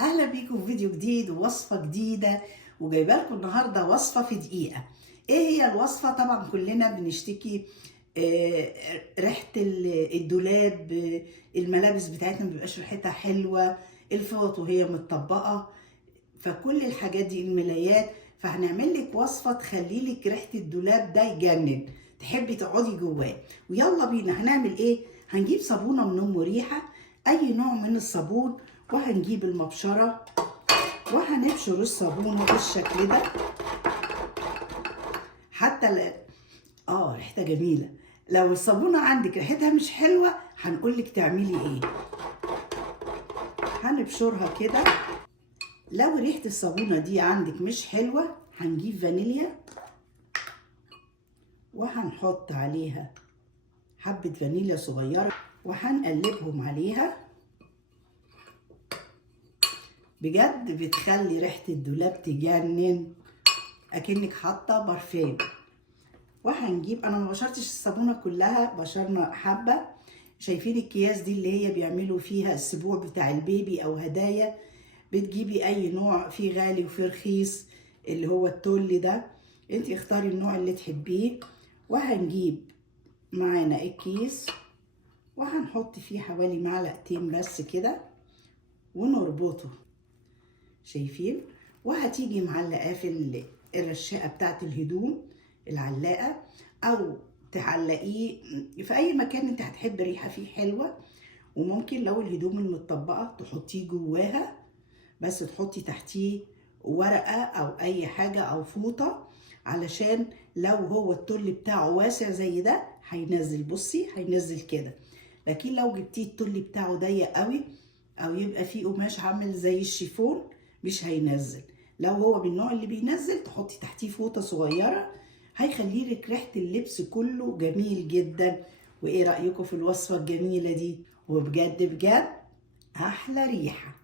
اهلا بيكم في فيديو جديد ووصفه جديده، وجايبه لكم النهارده وصفه في دقيقه. ايه هي الوصفه؟ طبعا كلنا بنشتكي ريحه الدولاب، الملابس بتاعتنا ما بيبقاش ريحتها حلوه، الفوط وهي متطبقه، فكل الحاجات دي الملايات. فهنعمل لك وصفه تخلي لك ريحه الدولاب ده يجنن، تحبي تقعدي جواه. ويلا بينا. هنعمل ايه؟ هنجيب صابونه من ام ريحه، اي نوع من الصابون، وهنجيب المبشره وهنبشر الصابونه بالشكل ده. حتى ريحتها جميله. لو الصابونه عندك ريحتها مش حلوه هنقولك تعملي ايه. هنبشرها كده. لو ريحه الصابونه دي عندك مش حلوه هنجيب فانيليا وهنحط عليها حبه فانيليا صغيره وهنقلبهم عليها. بجد بتخلي ريحه الدولاب تجنن، اكنك حاطه برفان. وهنجيب، انا ما بشرتش الصابونه كلها، بشرنا حبه. شايفين الكياس دي اللي هي بيعملوا فيها السبوع بتاع البيبي او هدايا؟ بتجيبي اي نوع، فيه غالي وفيه رخيص، اللي هو التل ده، انت اختاري النوع اللي تحبيه. وهنجيب معانا الكيس وهنحط فيه حوالي معلقتين بس كده ونربطه. شايفين؟ وهتيجي معلقاه في الرشاقه بتاعت الهدوم، العلاقه، او تعلقيه في اي مكان انت هتحب ريحه فيه حلوه. وممكن لو الهدوم المتطبقه تحطيه جواها، بس تحطي تحتيه ورقه او اي حاجه او فوطه، علشان لو هو التل بتاعه واسع زي ده هينزل. بصي هينزل كده. لكن لو جبتيه التل بتاعه ضيق قوي، او يبقى فيه قماش عامل زي الشيفون، مش هينزل. لو هو من النوع اللي بينزل تحطي تحتيه فوطه صغيره، هيخلي لك ريحه اللبس كله جميل جدا. وايه رايكم في الوصفه الجميله دي؟ وبجد بجد احلى ريحه.